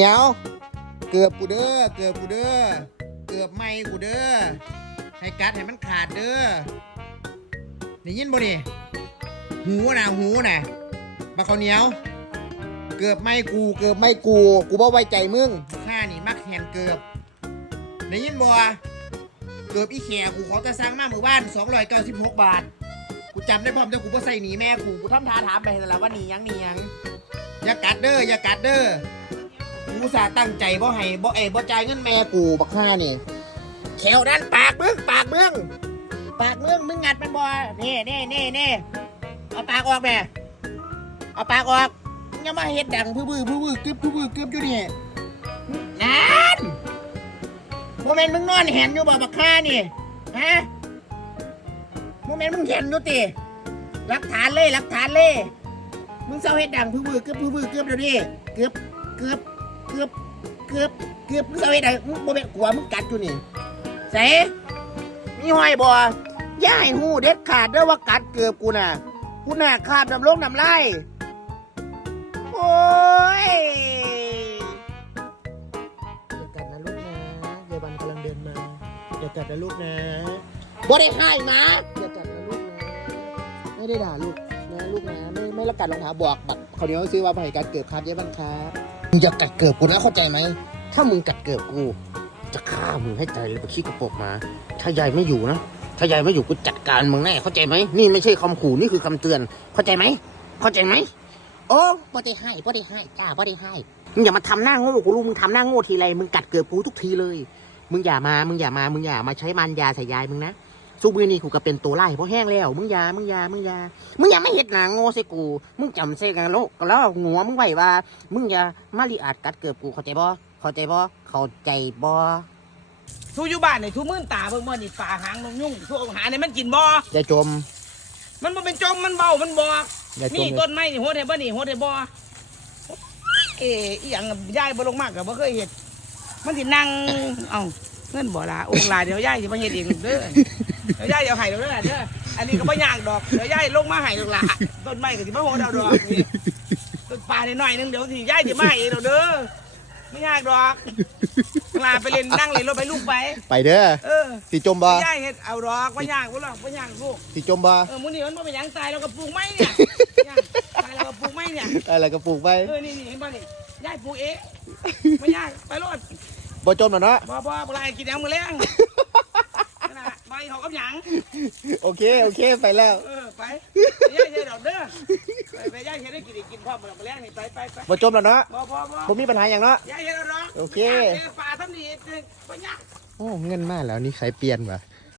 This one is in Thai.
เดี๋ยวเกือบกูเด้อเกือบกูเด้อเกือบไม่กูเด้อให้กัดให้มันขาดเด้อได้ยินบ่นี่หูนะหูนะบักข้าเหนียว เกือบไม่กูเกือบไม่กูกูบ่ไว้ใจมึงข้านี่มักแหนเกือบได้ยินบ่เกือบอีแขกูขอจะสั่งมาหมู่บ้าน296 บาท กูจำได้พร้อมแต่กูบ่ใส่หนีแม่กูกูทำท่าถามไปแล้วล่ะว่าหนียังหนียังอย่ากัดเด้ออย่ากัดเด้อ กูอุตสาห์ตั้งใจบ่ให้บ่เอยบ่จ่ายเงินแม่กูบักห่านี่แขวด้นปากมึงปากมึงปากมึงมึงงัดมันบ่เน่เน่เน่เน่เอาปากออกแม่เอาปากออกมึงอย่ามาเฮ็ดดังพื้บื้อพื้บื้อกึบพื้บื้อกึบอยู่นี่นั่นโมเมนต์มึงนอนเห็นอยู่บ่บักห่านี่ฮะโมเมนต์มึงเห็นอยู่ติหลักฐานเลยหลักฐานเลยมึงเศร้าเฮ็ดดังพื้บื้อกึบพื้บื้อกึบเดี๋ยวนี้กึบกึบ เกือบเกือบเกือบมึงเอาไว้ไหนมึงบ่เป็นหัวมึงกัดอยู่นี่เสมีห้อยบ่อย่าให้หูเด็ดขาดเด้อว่ากัดเกือบกูน่ะกูน่ะคาบน้ำลงน้ำลายโอ้ยอย่ากัดนะลูกนะยาบันกำลังเดินมาอย่ากัดนะลูกนะบ่ได้ให้นะอย่ากัดนะลูกนะไม่ได้ด่าลูกนะลูกนะไม่ไม่ละกัดรองเท้าบอกบักเขาเหนี้ยวซื้อมาให้กัดเกือบครับยาบันครับ มึงอย่ากัดเกิบกูนะเข้าใจไหม ถ้ามึงกัดเกิบกู จะฆ่ามึงให้ตายเลยไปขี้กระโปรงมา ถ้ายายไม่อยู่นะ ถ้ายายไม่อยู่กูจัดการมึงแน่เข้าใจไหม นี่ไม่ใช่คำขู่นี่คือคำเตือน เข้าใจไหม เข้าใจไหม โอ้บ่ได้ให้บ่ได้ให้จ้าบ่ได้ให้มึงอย่ามาทำหน้าโง่กูรู้มึงทำหน้าโง่ทีไรมึงกัดเกิบกูทุกทีเลย มึงอย่ามา มึงอย่ามา มึงอย่ามาใช้มันยาใส่ยายมึงนะ สู้มือนี่กูก็เป็นตัวไล่เพราะแห้งแล้ว มึงอย่ามึงอย่ามึงอย่ามึงอย่าไม่เห็ดหนาโง่ใส่กู มึงจำเส้กันโลกแล้วหัวมึงไว้ว่า มึงอย่ามาลีอาจกัดเกือบกูเข้าใจบ่เข้าใจบ่เข้าใจบ่ทูอยู่บ้านนี่ทูมื่นตาเบิ่งบ่นี่ปลาหางนกยุ่งทูเอาหาเนี่ยมันกินบ่อย่าจม มันบ่เป็นจมมันเบามันบอกอย่าจนี่มต้นไม้นี่โหดให้บ่นี่โหดให้บ่เอ๊ะอีหยังยายบ่ลงมากก็บ่เคยเฮ็ดมันสินั่งเอ้า เงินบ่ล่ะองค์ลาเดี๋ยวยายสิมาเฮ็ดเองเด้อเดี๋ยวยายเดี๋ยวให้เด้อเด้ออันนี้ก็บ่ยากดอกเดี๋ยวยายลงมาให้ดอกล่ะต้นไม้ก็สิมาโหดเอาดอกนี่ต้นปลานิดหน่อยนึงเดี๋ยวสิยายสิมาเองดอกเด้อไม่ยากดอกลาไปเล่นนั่งเล่นรถไปลูกไป ไปเด้อเออสิจมบ่ย่ายเฮ็ดเอาดอกว่ายากบ่หรอกว่ายากลูกสิจมบ่เออมื้อนี้มันบ่เป็นหยังตายเราก็ปลูกไม้เนี่ยย่างตายเราก็ปลูกไม้เนี่ยอะไรก็ปลูกไปเออนี่นี่เห็นบ่นี่ย่ายปลูกเองไม่ยากไปรถ บ่จมหรอกเนาะบ่บ่บ่ไรกินหยังมื้อแรงนั่นน่ะใบเขากับหยังโอเคโอเคไปแล้วเออไปย่ายเฮ็ดดอกเด้อไปไปย่ายเฮ็ดให้กินได้กินพร้อมมื้อแรงนี่ไปไปไปบ่จมหรอกเนาะบ่บ่บ่บ่มีปัญหาอย่างเนาะย่ายเฮ็ดเอาดอกโอเคย่าปลาทำนี่บ่ยากโอ้เงินมาแล้วนี่ใช้เปลี่ยนว่ะ